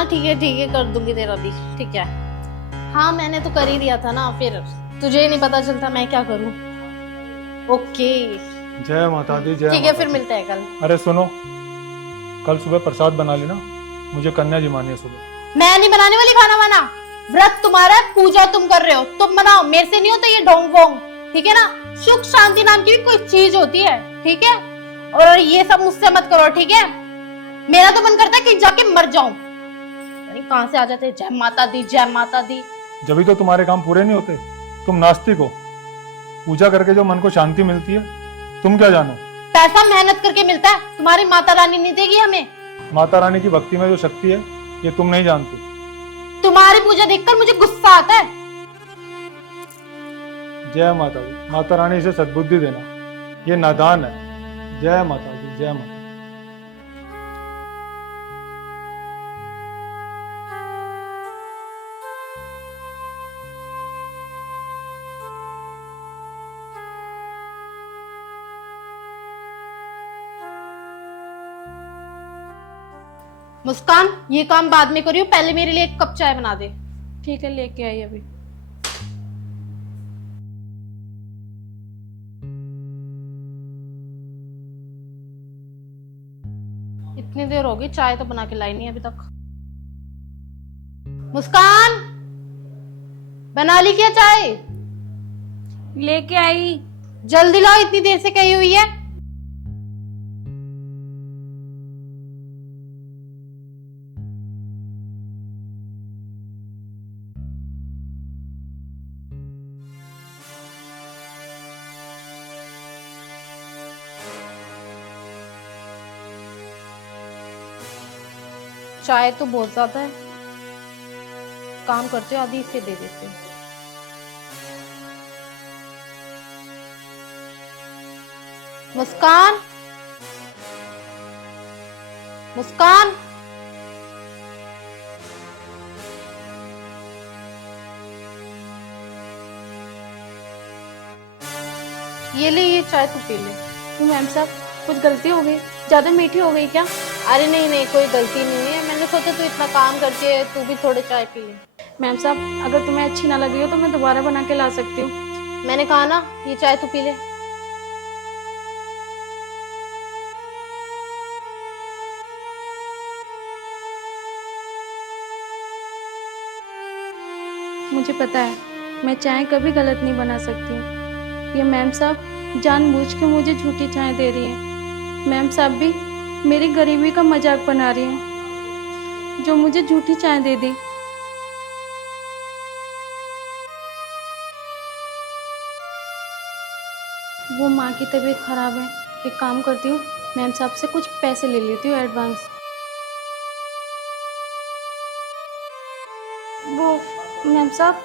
हाँ ठीक है कर दूंगी तेरा भी, ठीक है। हाँ मैंने तो कर ही दिया था ना, फिर तुझे ही नहीं पता चलता मैं क्या करूँ। ओके जय माता दी, जय ठीक है, माता फिर दी। मिलते हैं कल। अरे सुनो, कल सुबह प्रसाद बना लेना, मुझे कन्या जी मानी है सुबह। मैं नहीं बनाने वाली खाना वाना। व्रत तुम्हारा है, पूजा तुम कर रहे हो, तुम बनाओ, मेरे से नहीं होता ये ढोंग वोंग, ठीक है ना। सुख शांति नाम की भी कोई चीज होती है, ठीक है। और ये सब मुझसे मत करो, ठीक है। मेरा तो मन करता है कि जाके मर जाऊं। नहीं कहां से आ जाते हैं, जय माता दी जय माता दी। जब भी तो तुम्हारे काम पूरे नहीं होते। तुम नास्तिक हो। पूजा करके जो मन को शांति मिलती है, तुम क्या जानो। पैसा मेहनत करके मिलता है, तुम्हारी माता रानी नहीं देगी हमें। माता रानी की भक्ति में जो शक्ति है, ये तुम नहीं जानती। तुम्हारी पूजा देखकर मुझे गुस्सा आता है। जय माता दी। माता रानी इसे सद्बुद्धि देना, ये नादान है। जय माता दी, जय माता दी। मुस्कान, ये काम बाद में करियो, पहले मेरे लिए एक कप चाय बना दे। ठीक है, लेके आई अभी। इतनी देर हो गई, चाय तो बना के लाई नहीं अभी तक। मुस्कान, बना ली क्या चाय? लेके आई। जल्दी लाओ, इतनी देर से कही हुई है। चाय तो बहुत ज्यादा है, काम करते हो आधी इसे दे देते हो। मुस्कान, मुस्कान, ये ले, ये चाय तू पी ले। तो मैम साहब, कुछ गलती हो गई? ज्यादा मीठी हो गई क्या? अरे नहीं नहीं, कोई गलती नहीं है, मैंने सोचा तू इतना काम करती है, तू भी थोड़े चाय पी ले। मैम साहब, अगर तुम्हें अच्छी ना लगी हो तो मैं दोबारा बना के ला सकती हूँ। मैंने कहा ना, ये चाय तू पी ले। मुझे पता है मैं चाय कभी गलत नहीं बना सकती। ये मैम साहब जानबूझ के मुझे झूठी चाय दे रही है। मैम साहब भी मेरी गरीबी का मजाक बना रही हैं, जो मुझे झूठी चाय दे दी। वो माँ की तबीयत खराब है। एक काम करती हूँ, मैम साहब से कुछ पैसे ले लेती हूँ एडवांस। वो मैम साहब,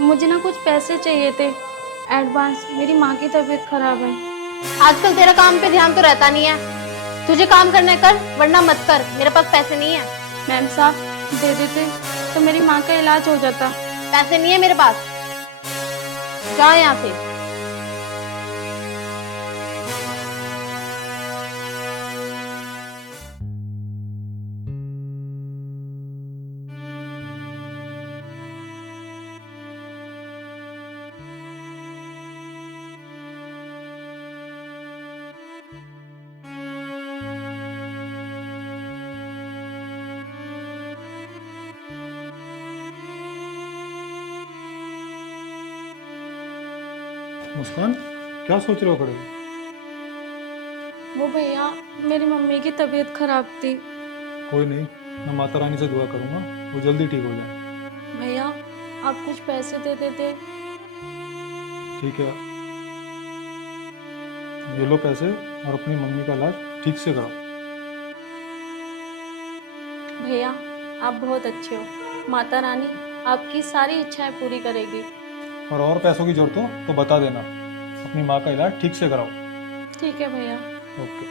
मुझे ना कुछ पैसे चाहिए थे एडवांस, मेरी माँ की तबीयत खराब है। आजकल तेरा काम पे ध्यान तो रहता नहीं है, तुझे काम करना है कर, वरना मत कर, मेरे पास पैसे नहीं है। मैम साहब दे देते तो मेरी माँ का इलाज हो जाता। पैसे नहीं है मेरे पास, जा यहाँ से। मुस्कान, क्या सोच रहे हो खड़े हो? वो भैया, मेरी मम्मी की तबीयत खराब थी। कोई नहीं, मैं माता रानी से दुआ करूंगा, वो जल्दी ठीक हो जाए। भैया, आप कुछ पैसे दे देते। ठीक है, ये लो पैसे, और अपनी मम्मी का इलाज ठीक से कराओ। भैया, आप बहुत अच्छे हो। माता रानी आपकी सारी इच्छाएं पूरी करेगी। और पैसों की जरूरत हो तो बता देना, अपनी माँ का इलाज ठीक से कराओ। ठीक है भैया। ओके।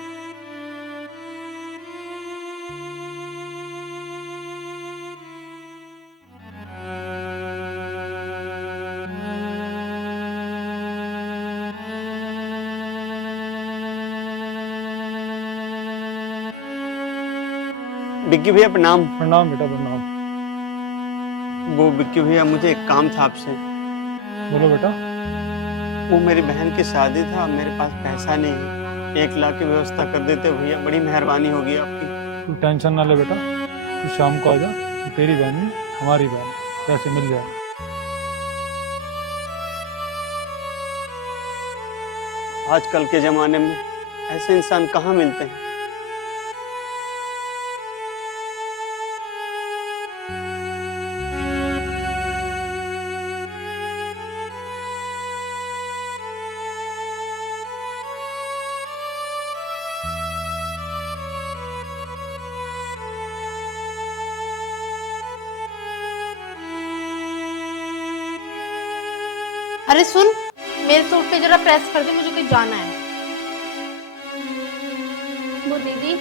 विक्की भैया प्रणाम। प्रणाम बेटा प्रणाम। वो विक्की भैया मुझे एक काम था आपसे। बोलो बेटा। वो मेरी बहन की शादी था, मेरे पास पैसा नहीं है, 1 लाख की व्यवस्था कर देते भैया, बड़ी मेहरबानी होगी आपकी। तू टेंशन ना ले बेटा, तू शाम को आ जा, तेरी बहन नहीं हमारी बहन, पैसे मिल जाए। आजकल के जमाने में ऐसे इंसान कहाँ मिलते हैं। अरे सुन, मेरे सूट पे जरा प्रेस कर दे, मुझे कहीं जाना है। वो दीदी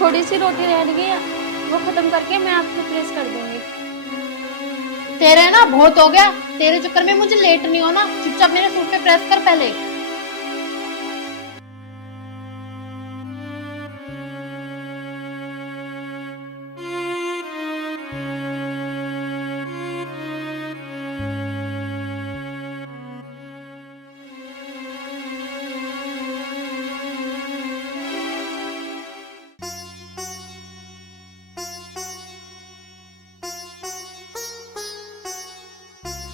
थोड़ी सी रोटी रह गई है, वो खत्म करके मैं आपको प्रेस कर दूंगी। तेरे ना बहुत हो गया, तेरे चक्कर में मुझे लेट नहीं होना, चुपचाप मेरे सूट पे प्रेस कर पहले।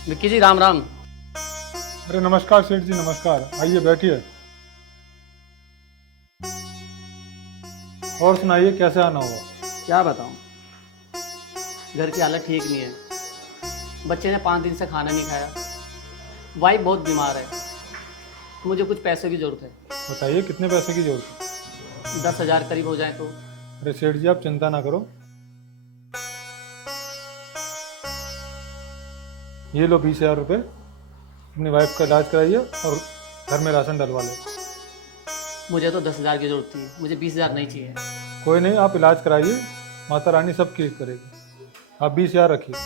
विक्की जी राम राम। अरे नमस्कार सेठ जी, नमस्कार, आइए बैठिए। और सुनाइए कैसे आना हुआ? क्या बताऊं, घर की हालत ठीक नहीं है। बच्चे ने 5 दिन से खाना नहीं खाया, वाइफ बहुत बीमार है, मुझे कुछ पैसों की ज़रूरत है। बताइए कितने पैसे की जरूरत है? 10,000 करीब हो जाए तो। अरे सेठ जी आप चिंता ना करो, ये लो 20,000 रुपये, अपनी वाइफ का इलाज कराइए और घर में राशन डलवा लो। मुझे तो 10,000 की ज़रूरत थी, मुझे 20,000 नहीं चाहिए। कोई नहीं, आप इलाज कराइए, माता रानी सब ठीक करेगी। आप 20,000 रखिए।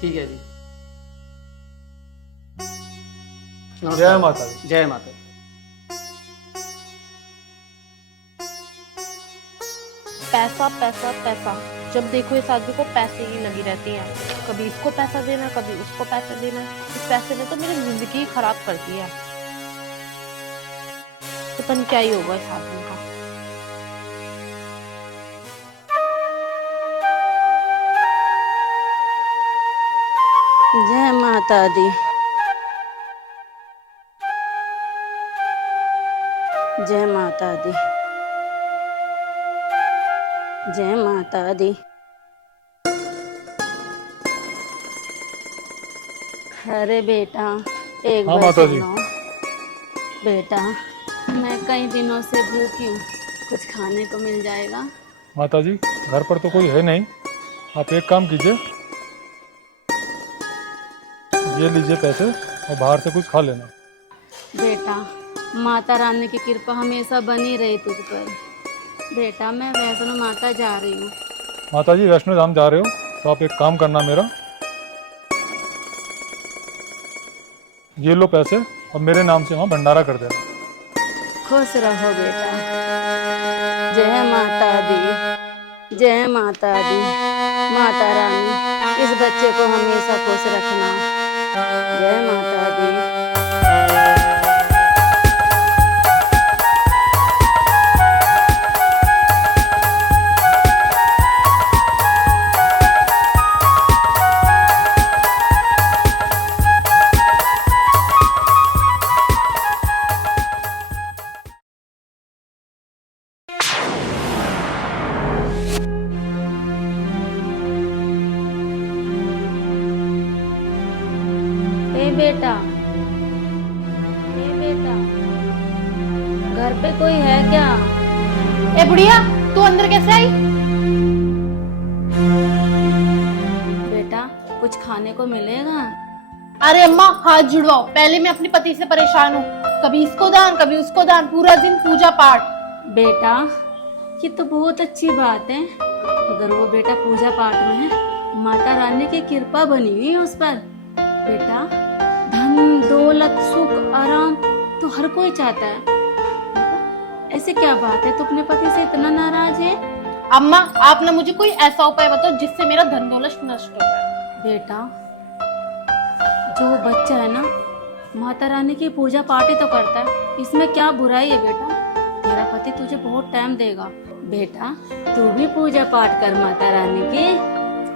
ठीक है जी। जय नमस्कार। माता दी। जय माता दी। पैसा पैसा पैसा, जब देखो इस आदमी को पैसे ही लगी रहती है, कभी इसको पैसा देना, कभी उसको पैसा देना। इस पैसे ने तो मेरी जिंदगी ही खराब कर दी है। पता नहीं क्या ही होगा इस आदमी का। जय माता दी। जय माता दी। जय माता दी। अरे बेटा एक हाँ बार माता जी। सुनो। बेटा मैं कई दिनों से भूखी हूँ, कुछ खाने को मिल जाएगा? माता जी घर पर तो कोई है नहीं, आप एक काम कीजिए, ये लीजिए पैसे और बाहर से कुछ खा लेना। बेटा माता रानी की कृपा हमेशा बनी रही तुझ पर। बेटा मैं वैष्णो माता जा रही हूँ। माता जी वैष्णो धाम जा रहे हो तो आप एक काम करना मेरा, ये लो पैसे और मेरे नाम से वहाँ भंडारा कर देना। खुश रहो बेटा। जय माता दी। जय माता दी। माता रानी इस बच्चे को हमेशा खुश रखना। जय माता दी। बेटा ए बेटा घर पे कोई है क्या? ए बुढ़िया, तू अंदर कैसे आई? बेटा कुछ खाने को मिलेगा? अरे अम्मा हाथ जुड़वाओ, पहले मैं अपने पति से परेशान हूँ, कभी इसको दान कभी उसको दान, पूरा दिन पूजा पाठ। बेटा ये तो बहुत अच्छी बात है, अगर वो बेटा पूजा पाठ में है, माता रानी की कृपा बनी हुई है उस पर। बेटा धन दौलत सुख आराम तो हर कोई चाहता है, ऐसे क्या बात है, तू अपने पति से इतना नाराज है? अम्मा आप ना मुझे कोई ऐसा उपाय बताओ जिससे मेरा धन दौलत नष्ट हो जाए। बेटा, जो बच्चा है ना माता रानी की पूजा पाठ ही तो करता है, इसमें क्या बुराई है बेटा। तेरा पति तुझे बहुत टाइम देगा बेटा, तू भी पूजा पाठ कर माता रानी की।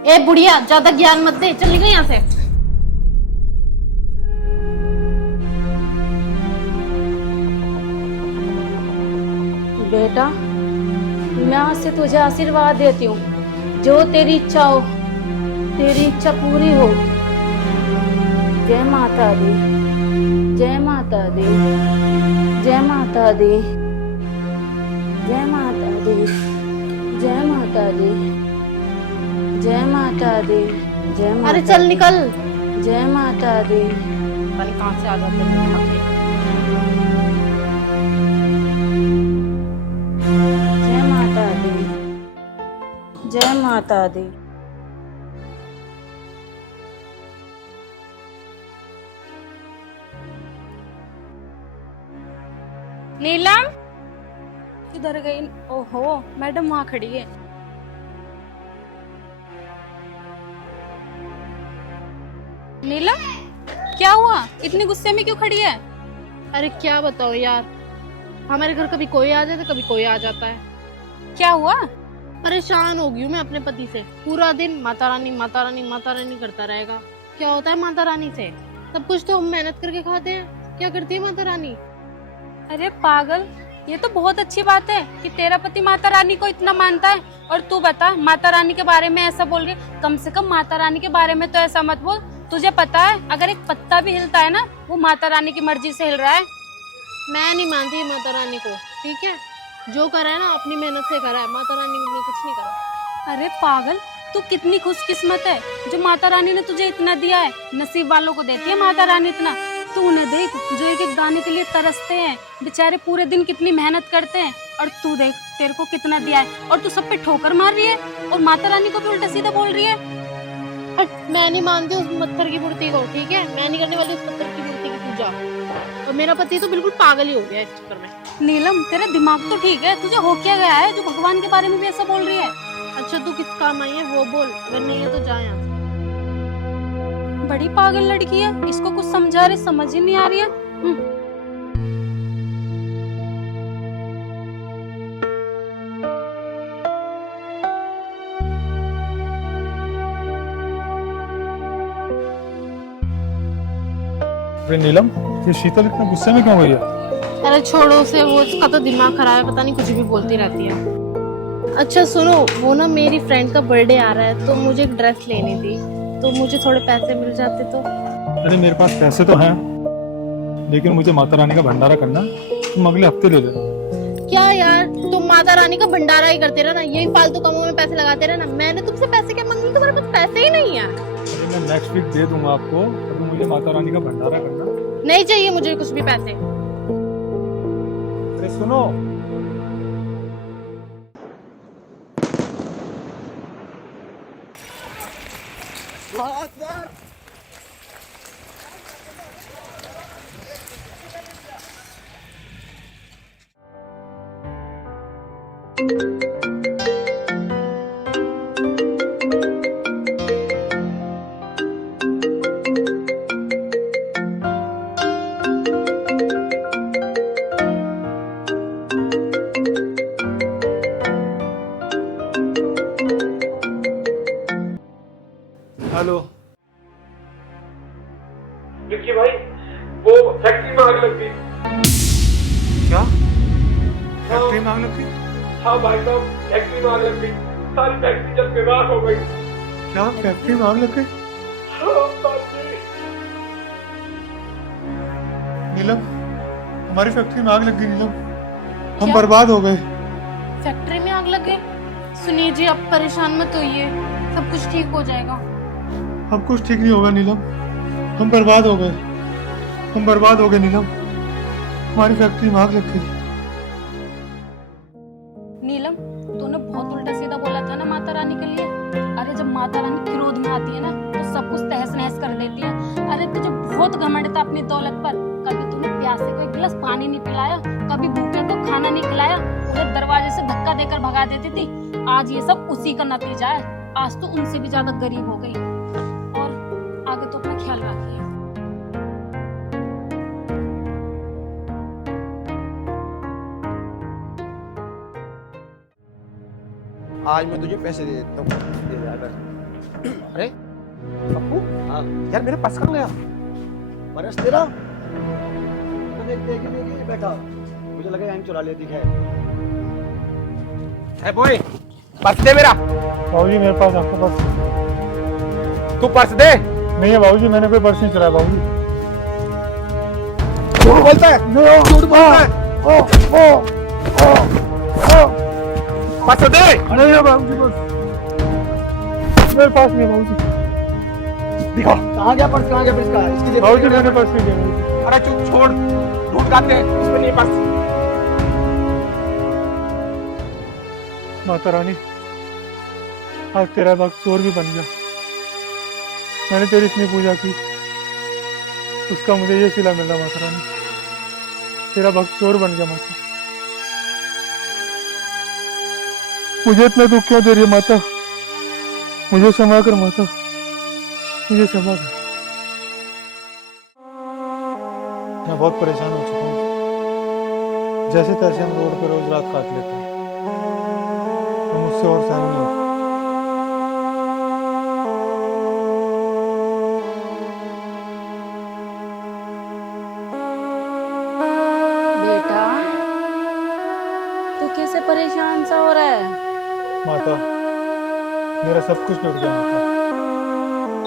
ए बुढ़िया ज्यादा ज्ञान मत दे, चली गई यहाँ से। बेटा, मैं आज से तुझे आशीर्वाद देती हूँ, जो तेरी इच्छा हो, तेरी इच्छा पूरी हो। जय माता दी, जय माता दी, जय माता दी, जय माता दी, जय माता दी, जय माता दी, जय माता। अरे चल निकल। जय माता दी। पता नहीं कहाँ से आ जाते हैं। जय माता दी, जय माता दी। नीलम किधर गई? ओहो, मैडम वहाँ खड़ी है। नीलम, क्या हुआ? इतने गुस्से में क्यों खड़ी है? अरे क्या बताओ यार, हमारे घर कभी कोई आ जाता है, कभी कोई आ जाता है। क्या हुआ? परेशान हो गई हूँ मैं अपने पति से। पूरा दिन माता रानी माता रानी माता रानी करता रहेगा। क्या होता है माता रानी से? सब कुछ तो हम मेहनत करके खाते हैं। क्या करती है माता रानी? अरे पागल, ये तो बहुत अच्छी बात है कि तेरा पति माता रानी को इतना मानता है। और तू बता, माता रानी के बारे में ऐसा बोल रही है। कम से कम माता रानी के बारे में तो ऐसा मत बोल। तुझे पता है अगर एक पत्ता भी हिलता है ना, वो माता रानी की मर्जी से हिल रहा है। मैं नहीं मानती माता रानी को, ठीक है? जो करा है ना अपनी मेहनत से करा है, माता रानी ने कुछ नहीं करा। अरे पागल, तू कितनी खुशकिस्मत है जो माता रानी ने तुझे इतना दिया है। नसीब वालों को देती है माता रानी इतना। तू उन्हें देख जो एक एक दाने के लिए तरसते हैं, बेचारे पूरे दिन कितनी मेहनत करते हैं। और तू देख तेरे को कितना दिया है, और तू सब पे ठोकर मार रही है और माता रानी को भी उल्टा सीधा बोल रही है। मैं नहीं मानती उस पत्थर की मूर्ति को, ठीक है? मैं नहीं करने वाली उस पत्थर की मूर्ति की पूजा। और मेरा पति तो बिल्कुल पागल ही हो गया इस चक्कर में। नीलम, तेरा दिमाग तो ठीक है, तुझे हो क्या गया है जो भगवान के बारे में भी ऐसा बोल रही है? अच्छा तू किस काम आई है वो बोल, अगर नहीं है तो जा यहाँ से। बड़ी पागल लड़की है, इसको कुछ समझा रही समझ ही नहीं आ रही है। अरे नीलम, ये शीतल इतना गुस्से में क्यों गई है? अरे छोड़ो उसे, वो उसका तो दिमाग खराब है, पता नहीं कुछ भी बोलती रहती है। अच्छा सुनो, वो ना मेरी फ्रेंड का बर्थडे आ रहा है तो मुझे एक ड्रेस लेनी थी, तो मुझे थोड़े पैसे मिल जाते तो। अरे मेरे पास पैसे तो हैं, लेकिन मुझे माता रानी का भंडारा करना, तुम अगले हफ्ते ले लेना। क्या यार, तुम माता रानी का भंडारा ही करते रहना, यही फालतू कामों में पैसे लगाते रहना। मैंने तुमसे पैसे क्या मांगे? तुम्हारे पास पैसे ही नहीं है। अरे मैं नेक्स्ट वीक दे दूंगा आपको, अगर मुझे माता रानी का भंडारा करना। नहीं चाहिए मुझे कुछ भी पैसे। अरे सुनो, हेलो विक्की भाई, वो फैक्ट्री में आग लग गई। क्या? फैक्ट्री में आग लग गई? हाँ भाई साहब, फैक्ट्री में आग लग गई। सारी फैक्ट्री जल के राख हो गई। क्या फैक्ट्री में आग लग गई? हाँ बाजी। नीलम, हमारी फैक्ट्री में आग लग गई। नीलम, हम बर्बाद हो गए। फैक्ट्री में आग लग गई? सुनिए जी, आप परेशान मत होइए, सब कुछ ठीक हो जाएगा। अब कुछ ठीक नहीं होगा नीलम, हम बर्बाद हो गए। हम बर्बाद हो गए नीलम, हमारी फैक्ट्री में आग लग गई। नीलम, तूने बहुत उल्टा सीधा बोला था ना माता रानी के लिए। अरे जब माता रानी क्रोध में आती है ना तो सब कुछ तहस नहस कर देती है। अरे तुझे बहुत घमंड था अपनी दौलत पर, कभी तूने प्याज प्यासे को एक गिलास पानी नहीं पिलाया, कभी भूखे को खाना नहीं खिलाया, उन्हें दरवाजे से धक्का देकर भगा देती थी। आज ये सब उसी का नतीजा है। आज तो उनसे भी ज्यादा गरीब हो गई। और आगे तो अपना ख्याल रखिए। आज मैं तुझे पैसे दे देता हूँ, दे दे यार। अरे पप्पू, हाँ यार मेरे पास कहाँ गया परस तेरा? मैंने देखे बैठा, मुझे लगा यहाँ चुरा लेती है। बॉय पर्स दे मेरा। बाबूजी मेरे पास, आपके पास? तू पर्स दे। नहीं है बाबूजी, मैंने कोई पर्स नहीं चुराया बाबूजी। झूठ बोलता है, झूठ बोलता है। पर्स दे। नहीं है बाबूजी, बस मेरे पास नहीं है बाबूजी। दिखा कहाँ गया पर्स, कहाँ गया पर्स का? इसकी बाबूजी मैंने पर्स नहीं दिया बाबूजी। अरे चुप छोड़, ढूंढ गाते हैं, इसमें नहीं पर्स। माता रानी, आज तेरा भक्त चोर भी बन गया। मैंने तेरी इतनी पूजा की, उसका मुझे ये सिला मिला। माता रानी, तेरा भक्त चोर बन गया। माता, मुझे इतना दुख क्यों दे रही है माता? मुझे क्षमा कर माता, मुझे क्षमा कर। मैं बहुत परेशान हो चुका हूँ। जैसे तैसे हम रोड पर रोज रात काट लेते हैं, तो मुझसे और सहन नहीं होता। बेटा तू कैसे परेशान सा हो रहा है? माता, मेरा सब कुछ लुट गया माता,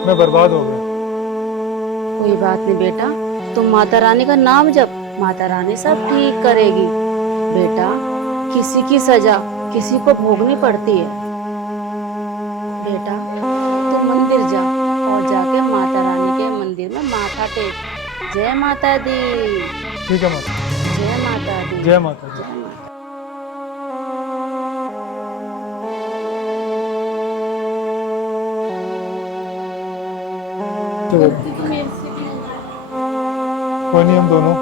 मैं बर्बाद हो गया। कोई बात नहीं बेटा, तुम माता रानी का नाम जप, माता रानी सब ठीक करेगी। बेटा किसी की सजा किसी को भोगनी पड़ती है। बेटा तू मंदिर जा और जाके माता रानी के मंदिर में माथा टेक। जय माता दी। ठीक है माता। जय माता दी। जय माता दी। जय माता। कोई नहीं, हम दोनों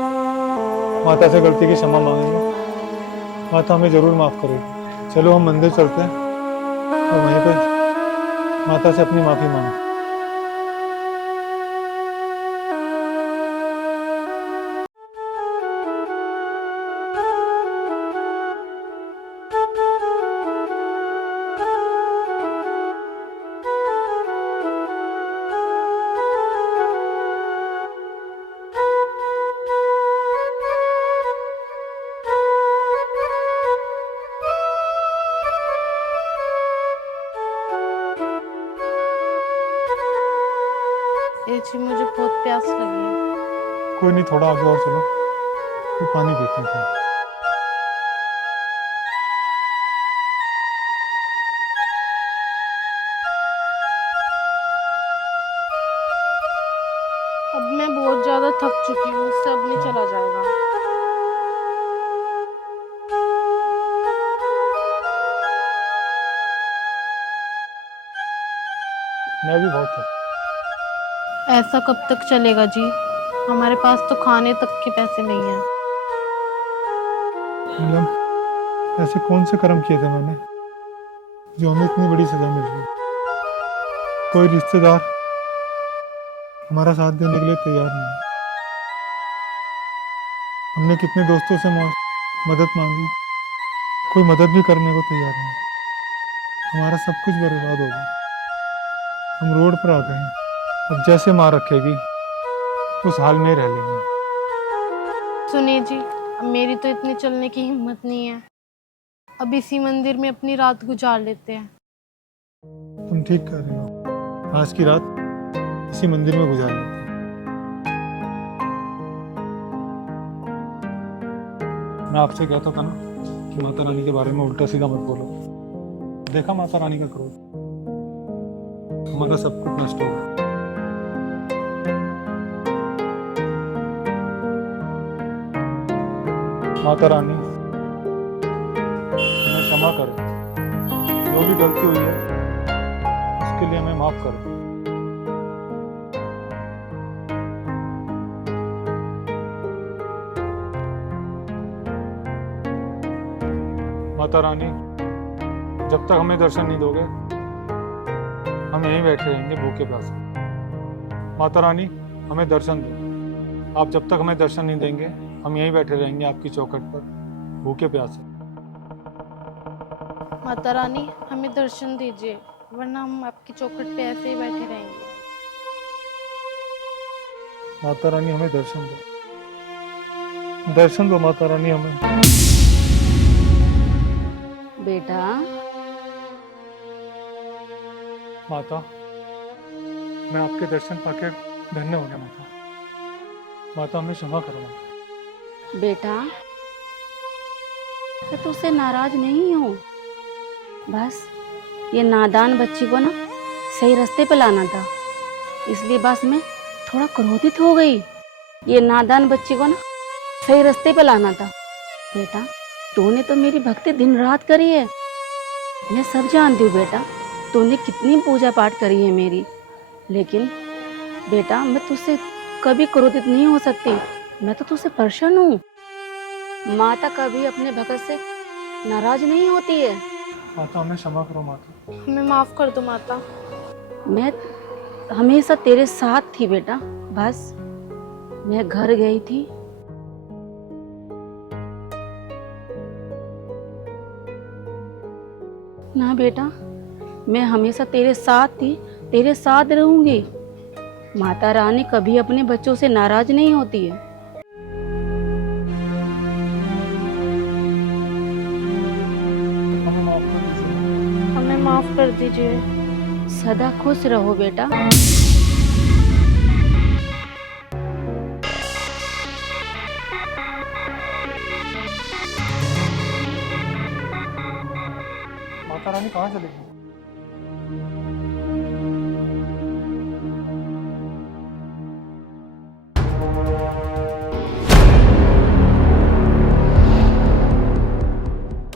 माता से गलती की क्षमा मांगेंगे। माता हमें जरूर माफ करेगी। चलो हम मंदिर चलते हैं और वहीं पे माता से अपनी माफी मांगते। जी मुझे बहुत प्यास लगी है। कोई नहीं, थोड़ा आगे और चलो, तो पानी पीते हैं। अब मैं बहुत ज्यादा थक चुकी हूँ, मुझसे अब नहीं चला जाएगा। मैं भी बहुत थक। ऐसा कब तक चलेगा जी? हमारे पास तो खाने तक के पैसे नहीं हैं। नीलम, ऐसे कौन से कर्म किए थे मैंने जो हमें इतनी बड़ी सजा मिल रही है? कोई रिश्तेदार हमारा साथ देने के लिए तैयार नहीं है। हमने कितने दोस्तों से मदद मांगी, कोई मदद भी करने को तैयार नहीं। हमारा सब कुछ बर्बाद हो गया। हम रोड पर आ गए हैं। अब जैसे माँ रखेगी उस हाल में रह लेंगे। सुनिए जी, अब मेरी तो इतनी चलने की हिम्मत नहीं है। अब इसी मंदिर में अपनी रात गुजार लेते हैं। तुम ठीक कर रहे हो, आज की रात इसी मंदिर में गुजार लेते हैं। मैं आपसे कहता था ना कि माता रानी के बारे में उल्टा सीधा मत बोलो। देखा माता रानी का क्रोध, हमारा सब कुछ नष्ट होगा। माता रानी हमें क्षमा करें, जो भी गलती हुई है उसके लिए हमें माफ करें। माता रानी, जब तक हमें दर्शन नहीं दोगे हम यहीं बैठे रहेंगे भूखे प्यासे। माता रानी, हमें दर्शन दो। आप जब तक हमें दर्शन नहीं देंगे हम यहीं बैठे रहेंगे आपकी चौखट पर भूखे प्यासे। माता रानी, हमें दर्शन दीजिए, वरना हम आपकी चौखट पे ऐसे ही बैठे रहेंगे। माता रानी, हमें दर्शन दो, दर्शन दो माता रानी हमें। बेटा, माता, मैं आपके दर्शन पाके धन्य हो गया माता। माता, हमें क्षमा करो माता। बेटा, मैं तुझसे नाराज नहीं हूँ। बस ये नादान बच्ची को ना सही रास्ते पे लाना था, इसलिए बस मैं थोड़ा क्रोधित हो गई। ये नादान बच्ची को ना सही रास्ते पे लाना था। बेटा, तूने तो मेरी भक्ति दिन रात करी है, मैं सब जानती हूँ बेटा। तूने कितनी पूजा पाठ करी है मेरी, लेकिन बेटा मैं तुझसे कभी क्रोधित नहीं हो सकती। मैं तो तुझसे परेशान हूँ। माता कभी अपने भक्त से नाराज नहीं होती है। माता, हमें क्षमा करो माता। हमें माफ कर दो माता। मैं हमेशा तेरे साथ थी बेटा। बस मैं घर गई थी, ना बेटा, मैं हमेशा तेरे साथ थी, तेरे साथ रहूंगी। माता रानी कभी अपने बच्चों से नाराज नहीं होती है। हमें माफ कर दीजिए। हमें माफ कर दीजिए। सदा खुश रहो बेटा। माता रानी कहाँ चली गई?